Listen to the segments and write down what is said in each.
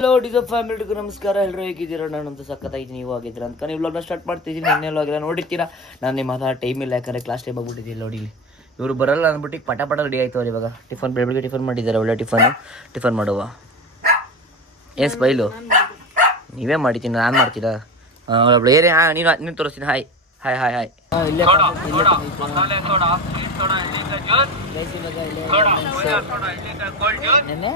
Hello ಡಿಸೋ ಫ್ಯಾಮಿಲಿಗೂ ನಮಸ್ಕಾರ. ಎಲ್ಲರೂ ಹೇಗಿದ್ದೀರಾ? ನಾನಂತೂ ಸಖತ್ತಾಗಿ ನೀವು ಆಗಿದ್ದೀರಾ ಅಂತ ನೀವು ವ್ಲಾಗ್ನ ಸ್ಟಾರ್ಟ್ ಮಾಡ್ತಿದ್ದೀನಿ. ಇನ್ನೆಲ್ಲೂ ಆಗಿಲ್ಲ ನೋಡಿರ್ತೀರಾ. ನಾನು ನಿಮ್ಮ ಹತ್ರ ಟೈಮ್ ಇಲ್ಲ, ಯಾಕಂದರೆ ಕ್ಲಾಸ್ ಟೈಮ್ ಆಗ್ಬಿಟ್ಟಿದ್ದೀನಿ. ನೋಡಿ ಇವರು ಬರಲ್ಲ ಅಂದ್ಬಿಟ್ಟು ಪಟ ರೆಡಿ ಆಯ್ತು ಅವ್ರು. ಇವಾಗ ಟಿಫನ್ ಬೆಳಗ್ಗೆ ಟಿಫನ್ ಮಾಡಿದ್ದಾರೆ, ಒಳ್ಳೆ ಟಿಫನ್ ಮಾಡುವ. ಏನು ಸ್ಪೈಲು ನೀವೇ ಮಾಡಿದ್ದೀನಿ, ನಾನು ಮಾಡ್ತೀರಾ? ಅವಳು ಏನೇ ನೀನು ತೋರಿಸ್ತೀನಿ. Hi hi hi hi. ಇಲ್ಲೇ ನೆನ್ನೆ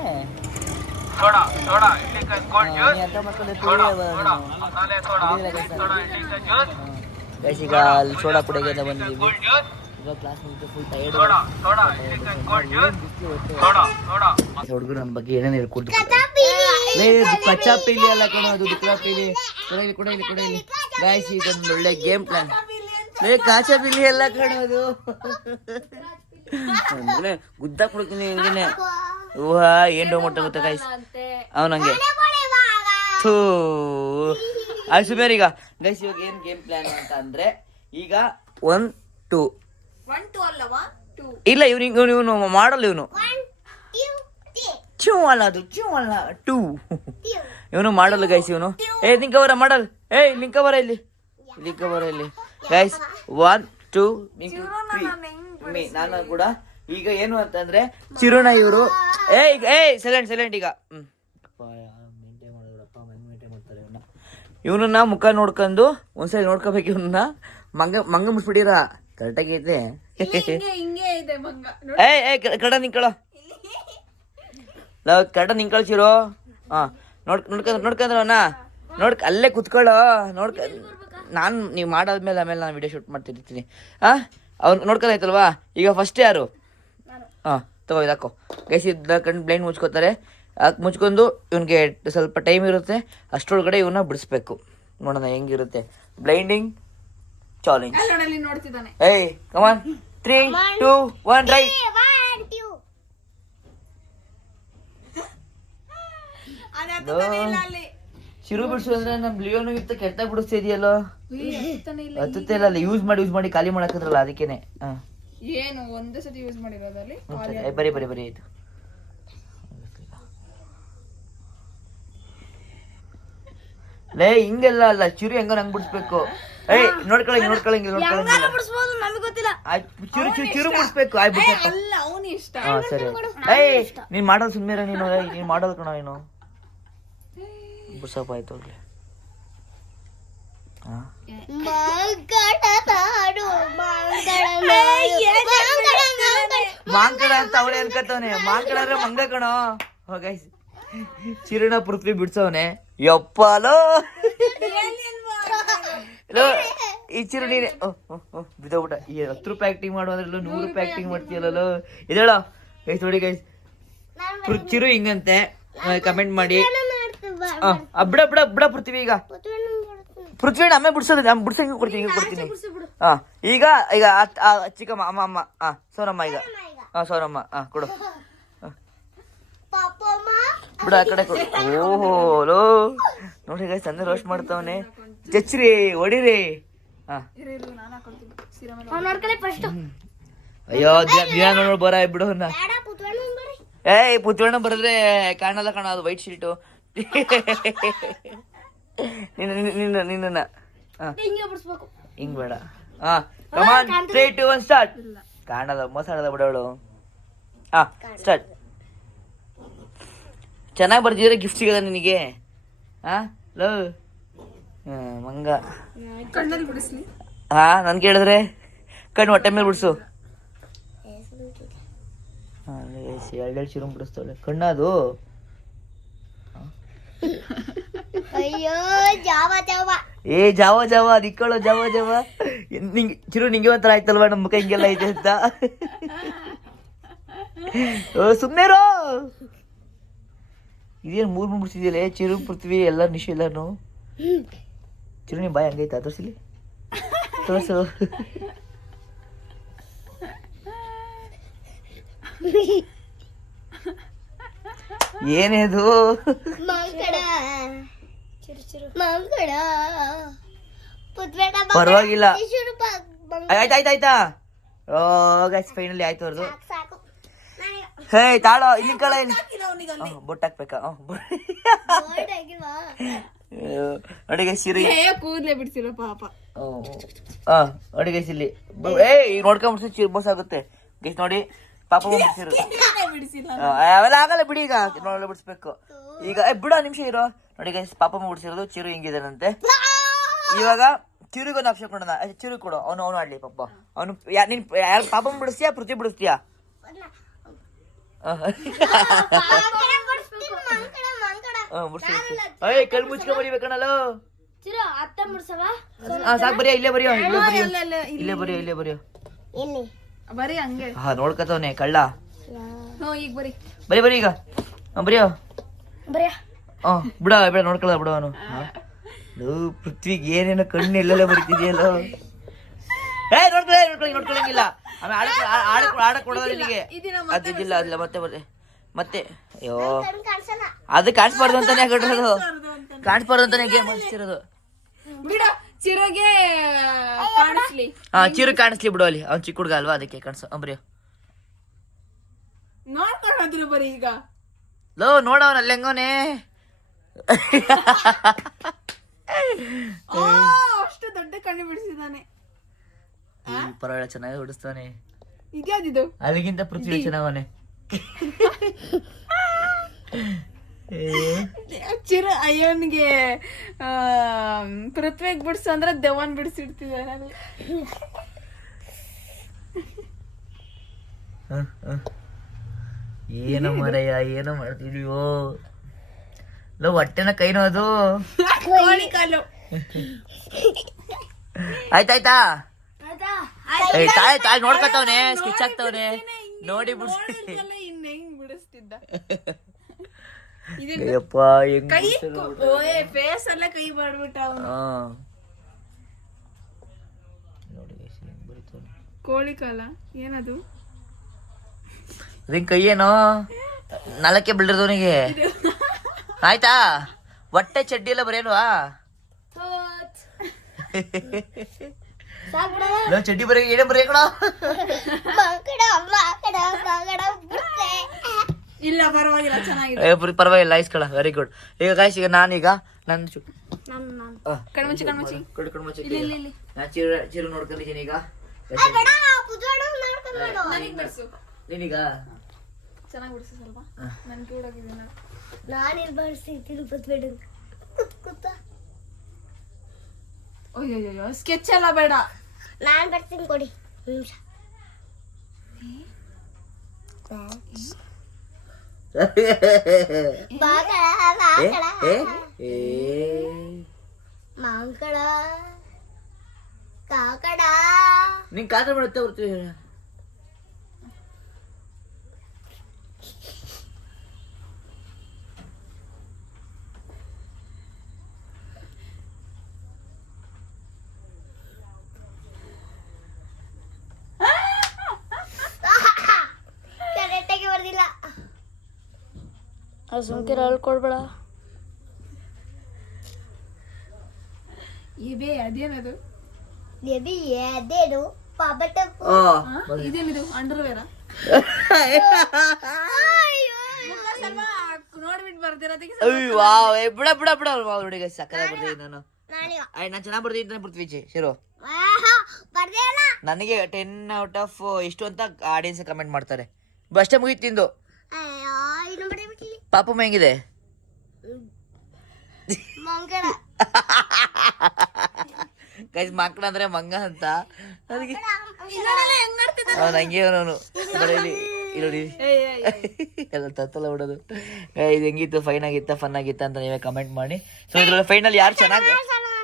ಈಗ ಅಲ್ಲಿ ಸೋಡಾ ಕುಡಿಗೆ ಅಂತ ಬಂದಿದ್ದೀವಿ. ಇವಾಗ ಕ್ಲಾಸ್ ಮುಗಿದು ಫುಲ್ ಟೈರ್ಡ್. ಹುಡುಗರು ನನ್ನ ಬಗ್ಗೆ ಏನೇನು ಹೇಳ್ಕೊಡ್ತು. ಕಚ್ಚಾ ಪೀಲಿ ಅಲ್ಲ ಕೊಡೋದು, ದುಕ್ರಾ ಪೀಲಿ ಕೊಡಲಿ ಗಾಯ್ಸ್. ಈಗ ಒಂದು ಒಳ್ಳೆ ಗೇಮ್ ಪ್ಲಾನ್. ಕಾಚಾ ಪೀಲಿ ಎಲ್ಲ ಕಾಣೋದು ಗುದ್ದ ಕೊಡ್ತೀನಿ ಹಿಂಗೇನೆ. ಊಹಾ ಏನ್ ಡೋಮೊಟ್ಟ ಗೊತ್ತಾ ಗಾಯ್ಸ್ ಅವನಂಗೆ ಸುಬೇರ್. ಈಗ ಗೈಸ್ ಇವಾಗ ಏನ್ ಗೇಮ್ ಪ್ಲಾನ್ ಅಂತ ಅಂದ್ರೆ, ಈಗ 1 2 ಇಲ್ಲ ಇವನು ಮಾಡಲ್ಲ. ಇವನು ಚೂ ಅಲ್ಲ, ಅದು ಚೂ ಅಲ್ಲ, 2 ಇವನು ಮಾಡಲ್ಲ ಗೈಸ್. ಇವನು ನಿಂಕವರ ಮಾಡಲ್. ನಿಂಕವರ ಇಲ್ಲಿ ಗೈಸ್ 1 2 3 ನಾನು ಕೂಡ. ಈಗ ಏನು ಅಂತಂದ್ರೆ ಚಿರುಣ ಇವರು ಸೈಲೆಂಟ್ ಈಗ ಇವನನ್ನ ಮುಖ ನೋಡ್ಕೊಂಡು ಒಂದ್ಸರಿ ನೋಡ್ಕೋಬೇಕು. ಇವನನ್ನ ಮಂಗ ಮುಸ್ಬಿಟ್ಟಿರ ಕರೆಕ್ಟಾಗಿ ಐತೆ. ಕಡ ನಿಂಕಳ ಕರೆಕ್ಟ ನಿಂಕಳ್ಸಿರೋ. ನೋಡ್ಕೊಂಡ್ರವನ ಅಲ್ಲೇ ಕುತ್ಕೊಳ್ಳೋ. ನಾನು ನೀವು ಮಾಡಾದ್ಮೇಲೆ ಆಮೇಲೆ ನಾನು ವಿಡಿಯೋ ಶೂಟ್ ಮಾಡ್ತಿರ್ತೀನಿ. ಅವ್ನು ನೋಡ್ಕೊಂಡಾಯ್ತಲ್ವಾ. ಈಗ ಫಸ್ಟ್ ಯಾರು? ತಗೋ ಇದಾಕೋ ಗೈಸ್. ಕಣ್ಣು ಬ್ಲೈಂಡ್ ಮುಚ್ಕೋತಾರೆ. ಮುಚ್ಕೊಂಡು ಇವನಿಗೆ ಸ್ವಲ್ಪ ಟೈಮ್ ಇರುತ್ತೆ, ಅಷ್ಟರೊಳಗಡೆ ಇವನ್ನ ಬಿಡಿಸ್ಬೇಕು. ನೋಡೋಣ ಹೆಂಗಿರುತ್ತೆ ಬ್ಲೈಂಡಿಂಗ್ ಚಾಲೆಂಜ್. ಕಮಾನ್ 3 2 1 ರೈಟ್. ಶಿರು ಬಿಡಿಸು ಅಂದ್ರೆ ನಮ್ ಲಿಯೋನು ಇತ್ತ ಕೆಟ್ಟ ಬಿಡಿಸ್ತಾ ಇದೆಯಲ್ಲೋ. ಹತ್ತುತ್ತೆ ಇಲ್ಲ, ಅಲ್ಲಿ ಯೂಸ್ ಮಾಡಿ ಖಾಲಿ ಮಾಡಾಕದ್ರಲ್ಲ ಅದಕ್ಕೇನೆ. ಏನು ಒಂದೇ ಸತಿ ಯೂಸ್ ಮಾಡಿರೋದಲ್ಲಿ ಬರೀ ಆಯ್ತು. ಹಿಂಗೆಲ್ಲ ಅಲ್ಲ, ಚಿರು ಹೆಂಗ ನಂಗೆ ಬಿಡಿಸ್ಬೇಕು. ನೋಡ್ಕೊಳಂಗಿಲ್ಲ ಚಿರು ಬಿಡಿಸ್ಬೇಕು. ಸರಿ ನೀನ್ ಮಾಡೋದು ಸುಮ್ಮನೆ ನೀನ್ ಮಾಡೋದು ಕಣ. ನೀನು ಬಿಡ್ಸಪ್ಪ ಆಯ್ತು. ಹೋಗ್ಲಿ ಮಾಂಕಡ ಅಂತ ಅವಳೆ ಅನ್ಕತವನೆ. ಮಾಂಕಡ ಅಂದ್ರೆ ಮಂಗ ಕಣೋ. ಗೈಸ್ ಚಿರುಣ ಪೃಥ್ವಿ ಬಿಡ್ಸವನೆ. ಯಪ್ಪಲೋ ಈ ಚಿರು ನೀನೆ ಬಿದ್ದೋಗ್ಬಿಟ್ಟ. ಈ 10 ರೂಪಾಯಿ ಆಕ್ಟಿಂಗ್ ಮಾಡುವ ಅಂದ್ರೆ 100 ರೂಪಾಯಿ ಆಕ್ಟಿಂಗ್ ಮಾಡ್ತೀಯಲ್ಲೋ. ಇದೇಳ ಗೈಸ್ ನೋಡಿ ಗೈಸ್, ಚಿರು ಹಿಂಗಂತೆ. ಕಮೆಂಟ್ ಮಾಡಿ. ಬಿಡ ಪೃಥ್ವಿ. ಈಗ ಪೃಥ್ವಿ ಆಮೇಲೆ ಬಿಡ್ಸೋದು, ಬಿಡ್ಸಂಗೆ ಕೊಡ್ತೀನಿ. ಈಗ ಚಿಕ್ಕಮ್ಮ ಅಮ್ಮ ಸೋನಮ್ಮ. ಈಗ ಸೋನಮ್ಮ ಕೊಡು. ಬಿಡ ಆ ಕಡೆ ಕೊಡು. ಓಹೋ ನೋಡಿ ಗೈಸ್, ಅಂದ್ರೆ ರೋಸ್ಟ್ ಮಾಡ್ತಾವನೆ. ಚಚ್ರಿ ಹೊಡಿರಿ. ಅಯ್ಯೋ ದಿನ ನೋಡ್ ಬರ ಬಿಡೋನ. ಪುತ್ವಣ್ಣ ಬರದ್ರೆ ಕಾಣಲ್ಲ ಕಣ, ಅದು ವೈಟ್ ಶೀಟು. ನಿನ್ನ ಹಿಂಗ್ ಬೇಡ. ಕಮಾನ್ 3 2 1 ಸ್ಟಾರ್ಟ್. ಕಾಣಲ್ಲ ಮೋಸಾಡದ ಬಿಡೋಳು. ಸ್ಟಾರ್ಟ್. ಚೆನ್ನಾಗಿ ಬರ್ದಿದ್ರೆ ಗಿಫ್ಟ್ ಸಿಗದ ನಿನಗೆ. ಮಂಗ ನನ್ ಕೇಳಿದ್ರೆ ಕಣ್ಣು ಹೊಟ್ಟೆ ಮೇಲೆ ಬಿಡ್ಸು. ಎರಡೆರಡು ಚಿರು ಬಿಡಿಸ್ತವಳೆ ಕಣ್ಣದು. ಜಾವ ಅದಿಕ್ಕಳು ಜಾವ. ನಿಂಗೆ ಚಿರು ನಿಂಗೆ ಒಂಥರ ಆಯ್ತಲ್ವಾ ನಮ್ಮ ಮುಖ ಹಿಂಗೆಲ್ಲ ಐತೆ ಅಂತ. ಸುಮ್ಮನೆರೋ ಇದೇನು 3 ಬಿಡಿಸಿದ್ಯಲ್ಲ ಚಿರು ಪೃಥ್ವಿ ಎಲ್ಲ ನಿಶು ಎಲ್ಲಾನು. ಚಿರು ನಿಮ್ಮ ಬಾಯಿ ಹಂಗೈತಾ? ತೋರ್ಸು. ಏನೇದು ಪರವಾಗಿಲ್ಲ. ಆಯ್ತಾ? ಗೈಸ್ ಫೈನಲಿ ಆಯ್ತು ಅವ್ರದ್ದು. ಹೇ ತಾಳೋ ಇಲ್ಲಿ ಕಳ ಇಲ್ಲಿ ಬೊಟ್ಟ ಹಾಕ್ಬೇಕಾ ಅಡಿಗೆ ಸಿರಿ ಕೂದಲೇ ಬಿಡ್ಸಿರೋ ಪಾಪ. ಅಡಿಗೆ ಇಲ್ಲಿ ನೋಡ್ಕೊಂಡ್ಬಿಡ್ಸಿ ಚಿರ್ ಬೋಸ್ ಆಗುತ್ತೆ ಗೈಸ್ ನೋಡಿ. ಪಾಪ ಬಿಡಿಸಿರು ಅವೆಲ್ಲ ಆಗಲ್ಲ ಬಿಡಿ, ಈಗ ನೋಡಲ್ಲ ಬಿಡಿಸ್ಬೇಕು ಈಗ. ಬಿಡೋ ನಿಮಿಷ ಇರೋ ನೋಡಿ ಗೈಸ್, ಪಾಪಮ್ಮ ಬಿಡಿಸಿರೋದು ಚಿರು ಹಿಂಗಿದಾನಂತೆ. ಇವಾಗ ಚಿರುಗೊಂದು ಆಪ್ಷನ್ ಕೊಡೋಣ, ಚಿರು ಕೊಡು, ಅವನು ಆಡ್ಲಿ ಪಾಪ. ಅವನು ನೀನ್ ಯಾರು ಪಾಪಮ್ಮ ಬಿಡಿಸ್ತೀಯಾ ಪೃಥ್ವಿ ಬಿಡಿಸ್ತೀಯಾ? ಕಲ್ ಮುಚ್ಕೊಂಡ್ ಬರಿಬೇಕಣ್ಣಲ್ಲ. ಸಾಕ್ ಬರಿಯ, ಇಲ್ಲೇ ಬರಿಯೋ, ಇಲ್ಲೇ ಬರಿಯೋ ಬರೀ ಹಂಗೆ. ನೋಡ್ಕತವನೆ ಕಳ್ಳ. ಈಗ ಬರೀ ಬರಿ ಈಗ ಬರಿಯೋ. ಬಿಡ ನೋಡ್ಕೊಳ ಬಿಡ ಅವನು. ಪೃಥ್ವಿಗೆ ಏನೇನೋ ಕಣ್ಣು ಎಲ್ಲೆಲ್ಲ ಬರಿತಿದ್ಯಲ್ಲೋ. ನೋಡ್ಕೊಳಂಗಿಲ್ಲ ಆಮೇಲೆ ಆಡಕ್ ಕೊಡೋದು ನಿನಗೆ. ಅದಿಲ್ಲ ಅದಿಲ್ಲ ಮತ್ತೆ ಅಯ್ಯೋ ಅದು ಕಾಣಿಸ್ಬಾರ್ದು ಅಂತಾನೆ ಕೊಟ್ಟಿರೋದು, ಕಾಣಿಸ್ಬಾರ್ದು ಅಂತಾನೆ ಗೇಮ್ ಮಾಡಿಸ್ತಿರೋದು. ಚಿರೋಗೆ ಕಾಣಿಸ್ಲಿ. ಚಿರು ಕಾಣಿಸ್ಲಿ ಬಿಡು, ಅಲ್ಲಿ ಅವ್ನು ಚಿಕ್ಕ ಹುಡುಗ ಅಲ್ವಾ ಅದಕ್ಕೆ ಕಾಣಿಸೋ. ಬರಿಯೋ ನೋಡ್ಕೊಂಡ್ರು ಬರೀ ಈಗ. ಲೋ ನೋಡವನ ಅಲ್ಲಿ ಹೆಂಗೋನೆ. ಅಷ್ಟು ದೊಡ್ಡ ಕಣ್ಣು ಬಿಡಿಸಿದಾನೆ. ಪರವಾಗಿಲ್ಲ ಚೆನ್ನಾಗಿ ಹೊಡಿಸ್ತಾನೆ. ಇದ್ಯಾವ್ದಿದು? ಅದಕ್ಕಿಂತ ಪೃಥ್ವಿ ಚೆನ್ನಾಗವನೆ. ಚಿರು ಅಯ್ಯನ್ಗೆ ಪೃಥ್ವಿಗ್ ಬಿಡ್ಸು ಅಂದ್ರೆ ದೆವನ್ ಬಿಡಿಸಿಡ್ತಿದ್ದಾನೆ. ಏನೋ ಮರಯ್ಯ ಏನೋ ಮಾಡ್ತಿದೀವೋ. ಲೋ ಹೊಟ್ಟೆನ ಕೈನೋ ಅದು. ಆಯ್ತಾಯ್ತಾ ತಾಯಿ ನೋಡ್ಕೊತವನೆ, ಸ್ಕಿಚ್ ಆಗ್ತವನೆ ನೋಡಿ ಬಿಡ್ಸಿ. ಇನ್ನ ಹೆಂಗ್ ಬಿಡಿಸ್ತಿದ್ದ ಫೇಸ್ ಅಲ್ಲೇ ಕೈ ಮಾಡ್ಬಿಟ್ಟ ಅವನು. ಕೋಳಿ ಕಾಲ ಏನದು? ಕೈ ಏನೋ ನಾಲ್ಕೆ ಬೆಳ್ದಿರೋದವನಿಗೆ. ಆಯ್ತಾ ಹೊಟ್ಟೆ ಚಡ್ಡಿ ಎಲ್ಲ ಬರೇಲ್ವಾ? ಚಡ್ಡಿ ಬರೀ ಏನೇ ಬರೀ ಕಡ. ಇಲ್ಲ ಪರವಾಗಿಲ್ಲ, ಚೆನ್ನಾಗಿದೆ. ಪರವಾಗಿಲ್ಲ ಇಸ್ಕೊಳ. Very good. ಈಗ ಗಾಯ್ಸ್ ಈಗ ನಾನೀಗ ನನ್ನ ಕಣ್ಮುಚ್ಚಿ ನಾ ಚಿರು ನೋಡ್ಕೊಂಡಿದ್ದೀನಿ ಈಗ. ನೀನೀಗ ಚೆನ್ನಾಗಿ ಬಿಡಿಸು ಸ್ವಲ್ಪ. ನನ್ ಕೂಡಾಗಿದ್ದೀನಿ ಅಯ್ಯೋ ಸ್ಕೆಚ್ ಎಲ್ಲ ಬೇಡ, ನಾನ್ ಬರ್ತೀನಿ ಕೊಡಿ ನಿಮಿಷ. ಮಾಂಕಡ ಕಾಕಡ ನಿಂಗೆ ಕಾತ್ರ ಮಾಡುತ್ತೆ ಬರ್ತೀವಿ. ಕರೆಕ್ಟಾಗಿ ಬರ್ದಿಲ್ಲ. ಸುಮ್ಕಿರ ಹೇಳ್ಕೊಡ್ಬೇಡ. ಅದೇನದು? ಅದೇನು ಇದೇನಿದು? ಅಂಡರ್ವೇರ ನೋಡ್ಬಿಟ್ಟು ಬರ್ದಿರೋದಕ್ಕೆ ಬಿಡ ಹುಡುಗ ಸಕ್ಕದಾಗ ಬರ್ದಿದ್ದೀನಿ ನಾನು. ನಾನು ಚೆನ್ನಾಗಿ ಬರ್ದಿದ್ದೀನಿ ಪೃಥ್ವಿ ಶಿರು. ನನಗೆ 10/10 ಎಷ್ಟು ಅಂತ ಆಡಿಯನ್ಸ್ ಕಮೆಂಟ್ ಮಾಡ್ತಾರೆ. ಅಷ್ಟೇ ಮುಗೀತು ತಿಂದು. ಪಾಪಮ್ಮ ಹೆಂಗಿದೆ? ಗೈಸ್ ಮಕ್ಕಳ ಅಂದ್ರೆ ಮಂಗ ಅಂತ ನನಗೆ ಹಂಗೆ ಅವನು ನೋಡಿ ಎಲ್ಲ ತತ್ತಲ್ಲ ಬಿಡೋದು. ಇದು ಹೆಂಗಿತ್ತು, ಫೈನ್ ಆಗಿತ್ತ ಫನ್ ಆಗಿತ್ತ ಅಂತ ನೀವೇ ಕಮೆಂಟ್ ಮಾಡಿ. ಸೊ ಇದ್ರಲ್ಲಿ ಫೈನಲ್ ಯಾರು ಚೆನ್ನಾಗಿ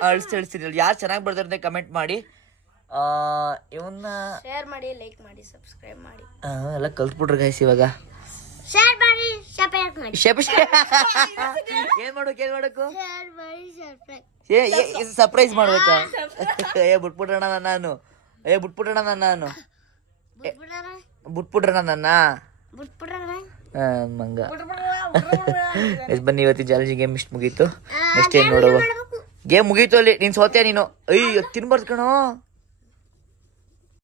ಅಳಿಸ್ತಿದ್ರಲ್ಲ, ಯಾರು ಚೆನ್ನಾಗಿ ಬರ್ತಾರೆ ಕಮೆಂಟ್ ಮಾಡಿ. ಇವನ್ನ ಶೇರ್ ಮಾಡಿ, ಲೈಕ್ ಮಾಡಿ, ಸಬ್ಸ್ಕ್ರೈಬ್ ಮಾಡಿ. ಎಲ್ಲ ಕಲ್ತ್ಬಿಟ್ರು ಗೈಸ್. ಇವಾಗ ಶೇರ್ ಮಾಡಿ, ಸಬ್ಸ್ಕ್ರೈಬ್ ಮಾಡಿ. ಏನ್ ಮಾಡ್ಬೇಕು? ಸರ್ಪ್ರೈಸ್ ಮಾಡ್ಬೇಕಾ? ಬಿಟ್ಬಿಟ್ರಣ ನಾನು ಮಂಗ. ಬನ್ನಿ ಇವತ್ತಿನ ಚಾಲೆಂಜ್ ಗೇಮ್ ಇಷ್ಟು ಮುಗೀತು. ನೆಕ್ಸ್ಟ್ ಏನ್ ನೋಡುವ? ಗೇಮ್ ಮುಗೀತು ಅಲ್ಲಿ. ನೀನ್ ಸೋತ್ಯಾ ನೀನು. ಅಯ್ಯೋ ತಿನ್ಬಾರ್ದು ಕಣೋ.